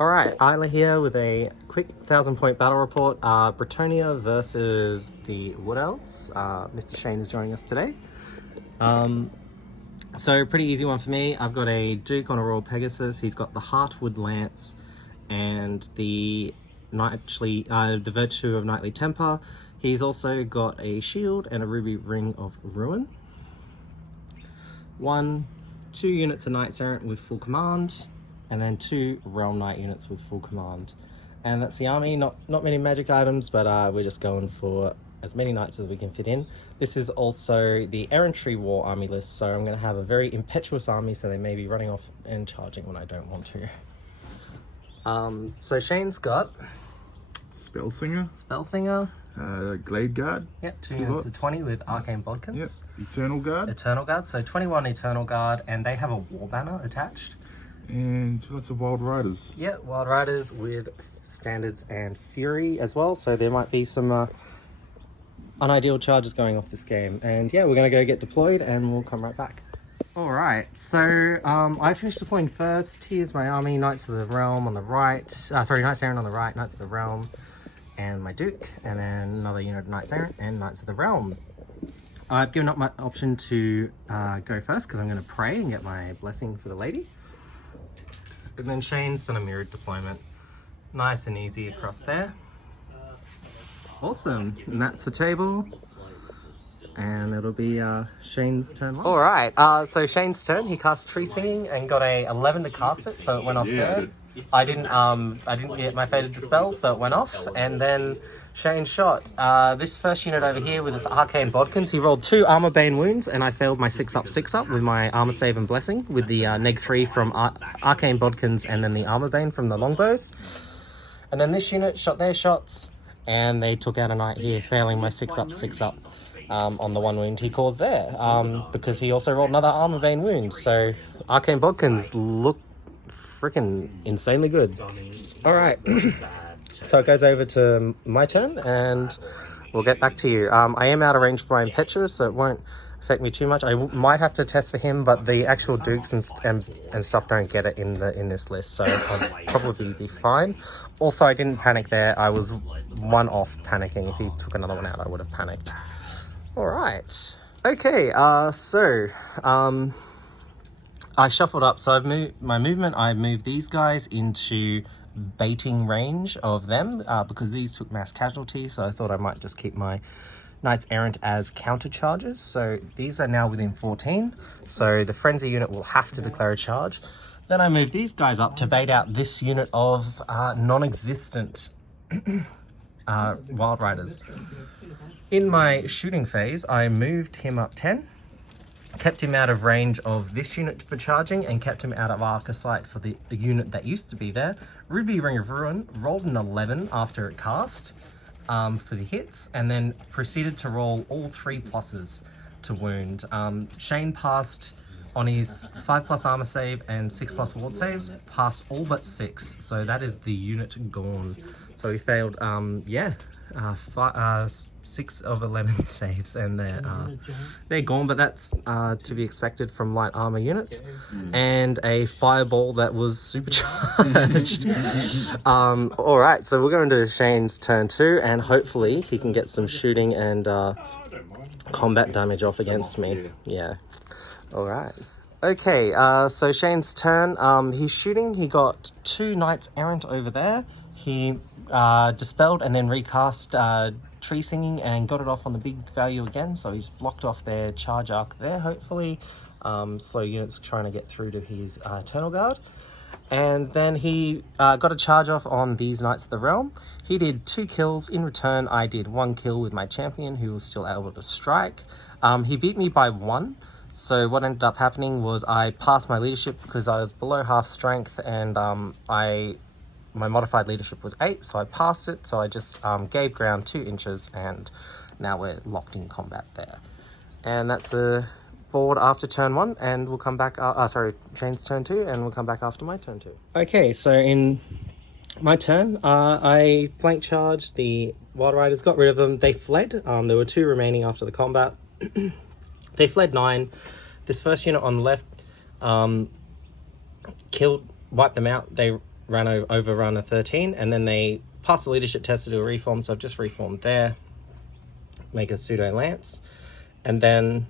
Alright, Isla here with a quick 1,000-point battle report. Bretonnia versus the Wood Elves. Mr. Shane is joining us today. So pretty easy one for me. I've got a Duke on a Royal Pegasus. He's got the Heartwood Lance and the Virtue of Knightly Temper. He's also got a shield and a Ruby Ring of Ruin. 2 units of Knights Errant with full command, and then 2 Realm Knight units with full command. And that's the army. Not many magic items, but we're just going for as many knights as we can fit in. This is also the Errantry War army list, so I'm going to have a very impetuous army, so they may be running off and charging when I don't want to. So Shane's got Spellsinger, Glade Guard. Yep, 2 units of 20 with Arcane Bodkins. Yep, Eternal Guard. So 21 Eternal Guard, and they have a War Banner attached. And lots of Wild Riders. Yeah, Wild Riders with Standards and Fury as well, so there might be some unideal charges going off this game. And yeah, we're going to go get deployed and we'll come right back. Alright, so I finished deploying first. Here's my army, Knights of the Realm on the right. Knights Errant on the right, Knights of the Realm, and my Duke. And then another unit of Knights Errant and Knights of the Realm. I've given up my option to go first because I'm going to pray and get my blessing for the lady. And then Shane's done a mirrored deployment. Nice and easy across there. Awesome. And that's the table. And it'll be Shane's turn. Alright, so Shane's turn. He cast Tree Singing and got a 11 to cast it, so it went off there. I didn't get my Fated Dispel, so it went off. And then Shane shot this first unit over here with its Arcane Bodkins. He rolled 2 Armor Bane wounds, and I failed my 6-up with my Armor Save and Blessing with the -3 from Arcane Bodkins and then the Armor Bane from the Longbows. And then this unit shot their shots, and they took out a knight here, failing my 6-up on the 1 wound he caused there, because he also rolled another Armor Bane wound. So Arcane Bodkins look freaking insanely good. Alright. So it goes over to my turn, and we'll get back to you. I am out of range for my Impetuous, so it won't affect me too much. I might have to test for him, but the actual Dukes and stuff don't get it in this list, so I'll probably be fine. Also, I didn't panic there. I was 1 off panicking. If he took another one out, I would have panicked. Alright. Okay, I shuffled up, so I've moved these guys into baiting range of them because these took mass casualties, so I thought I might just keep my Knights Errant as counter charges. So these are now within 14, so the Frenzy unit will have to declare a charge. Then I moved these guys up to bait out this unit of non-existent Wild Riders. In my shooting phase, I moved him up 10. Kept him out of range of this unit for charging, and kept him out of arc of sight for the unit that used to be there. Ruby Ring of Ruin rolled an 11 after it cast for the hits, and then proceeded to roll all 3 pluses to wound. Shane passed on his 5+ armor save and 6+ ward saves, passed all but 6, so that is the unit gone. So he failed, 6 of 11 saves, and they're gone, but that's to be expected from light armor units. And a fireball that was supercharged. Alright, so we're going to Shane's turn 2, and hopefully he can get some shooting and combat damage off against me. Yeah. Alright. Okay, so Shane's turn. He's shooting. He got 2 Knights Errant over there. He dispelled and then recast Tree Singing and got it off on the big value again, so he's blocked off their charge arc there, hopefully. Slow units trying to get through to his Eternal Guard. And then he got a charge off on these Knights of the Realm. He did 2 kills. In return, I did 1 kill with my champion, who was still able to strike. He beat me by 1. So what ended up happening was I passed my leadership because I was below half strength, and my modified leadership was 8, so I passed it. So I just gave ground 2 inches, and now we're locked in combat there. And that's the board after turn 1, and we'll come back. Shane's turn 2, and we'll come back after my turn 2. Okay, so in my turn, I flank charged the Wild Riders, got rid of them. They fled. There were 2 remaining after the combat. They fled 9. This first unit on the left wiped them out. They overrun a 13, and then they passed the leadership test to do a reform, so I've just reformed there, make a pseudo lance. And then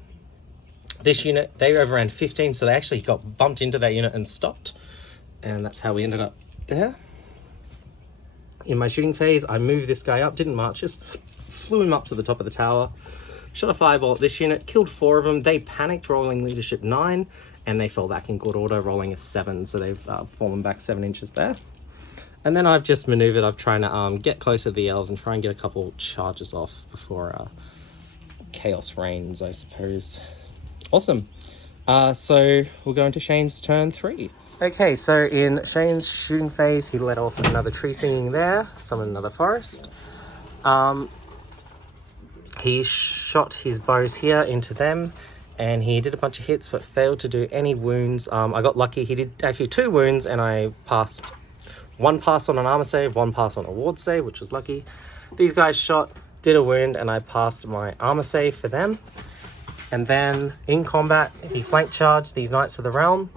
this unit, they overran 15, so they actually got bumped into that unit and stopped, and that's how we ended up there. In my shooting phase, I moved this guy up, didn't march, just flew him up to the top of the tower, shot a fireball at this unit, killed 4 of them. They panicked, rolling leadership 9, and they fell back in good order, rolling a 7, so they've fallen back 7 inches there. And then I've just maneuvered, I've trying to get closer to the elves and try and get a couple charges off before chaos reigns, I suppose. Awesome. So we'll go into Shane's turn 3. Okay, so in Shane's shooting phase, he let off another tree singing there, summoned another forest. He shot his bows here into them, and he did a bunch of hits but failed to do any wounds. I got lucky, he did actually 2 wounds, and I passed 1 pass on an armor save, 1 pass on a ward save, which was lucky. These guys shot, did a wound, and I passed my armor save for them. And then in combat, he flank charged these Knights of the Realm,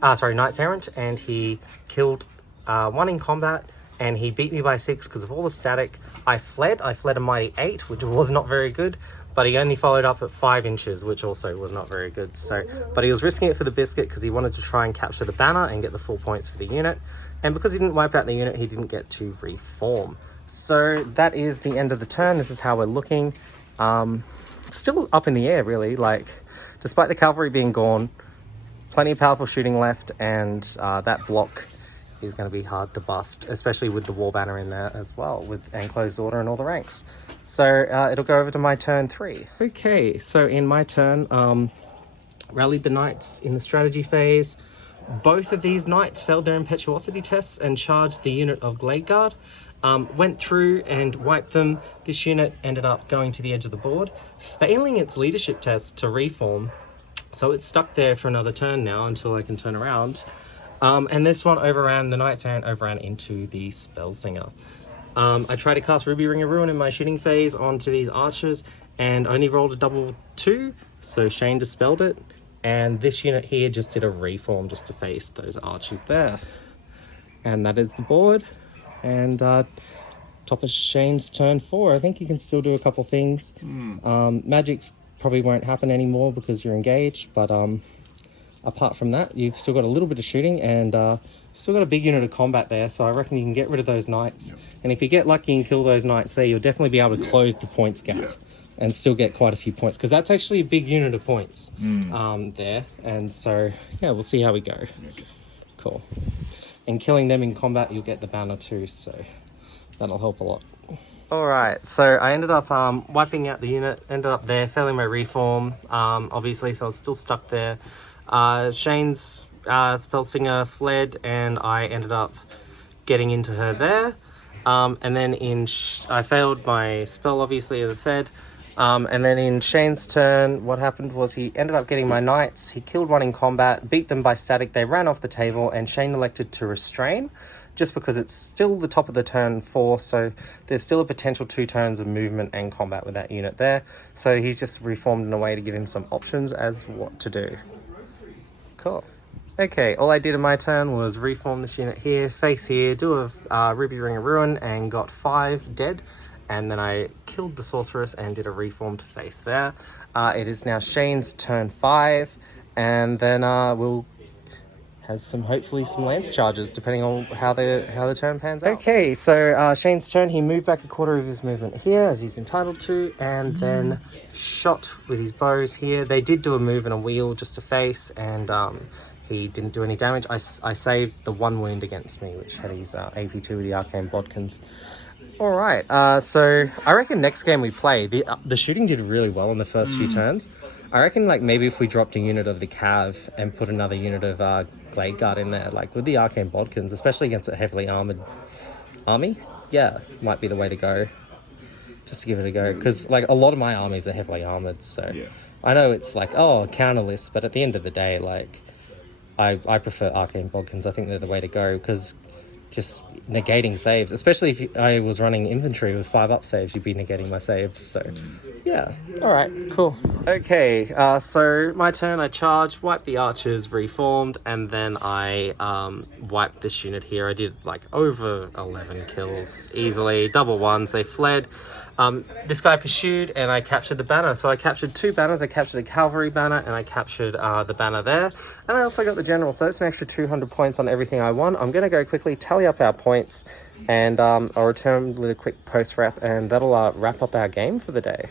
Knights Errant, and he killed 1 in combat, and he beat me by 6 because of all the static. I fled a mighty 8, which was not very good, but he only followed up at 5 inches, which also was not very good. So, but he was risking it for the biscuit because he wanted to try and capture the banner and get the full points for the unit. And because he didn't wipe out the unit, he didn't get to reform. So that is the end of the turn. This is how we're looking. Still up in the air, really. Like, despite the cavalry being gone, plenty of powerful shooting left, and that block is going to be hard to bust, especially with the war banner in there as well, with enclosed order and all the ranks. So it'll go over to my turn 3. Okay, so in my turn, rallied the knights in the strategy phase. Both of these knights failed their impetuosity tests and charged the unit of Glade Guard. Went through and wiped them. This unit ended up going to the edge of the board, failing its leadership test to reform. So it's stuck there for another turn now until I can turn around. And this one overran, the Knights Errant overran into the Spellsinger. I tried to cast Ruby Ring of Ruin in my shooting phase onto these archers and only rolled a double 2, so Shane dispelled it. And this unit here just did a reform just to face those archers there. And that is the board. And top of Shane's turn 4. I think you can still do a couple things. Magics probably won't happen anymore because you're engaged, but apart from that, you've still got a little bit of shooting and still got a big unit of combat there, so I reckon you can get rid of those knights. And if you get lucky and kill those knights there, you'll definitely be able to close the points gap and still get quite a few points, because that's actually a big unit of points there. And so, yeah, we'll see how we go. Cool. And killing them in combat, you'll get the banner too, so that'll help a lot. Alright, so I ended up wiping out the unit, ended up there, failing my reform, obviously, so I was still stuck there. Shane's Spellsinger fled, and I ended up getting into her there. And then I failed my spell, obviously, as I said. And then in Shane's turn, what happened was he ended up getting my knights. He killed 1 in combat, beat them by static. They ran off the table, and Shane elected to restrain, just because it's still the top of the turn 4, so there's still a potential 2 turns of movement and combat with that unit there. So he's just reformed in a way to give him some options as what to do. Cool. Okay, all I did in my turn was reform this unit here, face here, do a Ruby Ring of Ruin, and got 5 dead. And then I killed the sorceress and did a reformed face there. It is now Shane's turn 5, and then we'll have hopefully some lance charges, depending on how the turn pans out. Okay, so Shane's turn, he moved back a quarter of his movement here, as he's entitled to, and then shot with his bows here. They did do a move and a wheel just to face, and he didn't do any damage. I saved the 1 wound against me, which had his AP2 with the Arcane Bodkins. Alright, so I reckon next game we play, the shooting did really well in the first few turns. I reckon like maybe if we dropped a unit of the Cav and put another unit of Glade Guard in there, like with the Arcane Bodkins, especially against a heavily armoured army, yeah, might be the way to go. Just to give it a go, because like a lot of my armies are heavily armoured, so I know it's like, oh, counter list, but at the end of the day, like, I prefer Arcane Bodkins. I think they're the way to go, because just negating saves, especially if I was running infantry with 5 up saves, you'd be negating my saves, so Yeah. All right. Cool. Okay. So my turn. I charged, wiped the archers, reformed, and then I wiped this unit here. I did like over 11 kills easily, double ones. They fled. This guy pursued, and I captured the banner. So I captured 2 banners. I captured a cavalry banner, and I captured the banner there. And I also got the general. So that's an extra 200 points on everything I won. I'm gonna go quickly tally up our points, and I'll return with a quick post wrap, and that'll wrap up our game for the day.